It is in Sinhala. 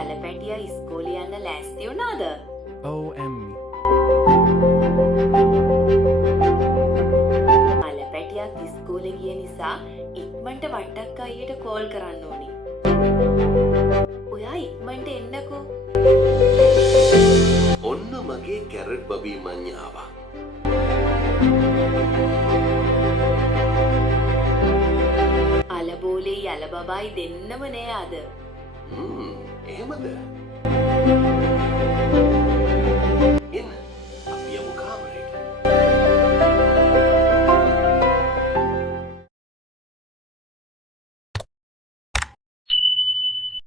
අලපැටියා ඉස්කෝලේ යන්න ලෑස්ති වුණාද? අලපැටියා ඉස්කෝලේ ගිය නිසා ඉක්මනට වට්ටක් අයියට කෝල් කරන්න ඕනි. ඔයා ඉක්මනට එන්නකෝ. ඔන්න මගේ කැරට් බබී මඤ්ඤාවා. අලබෝලේ යල බබායි දෙන්නම නෑ අද. එහෙමද?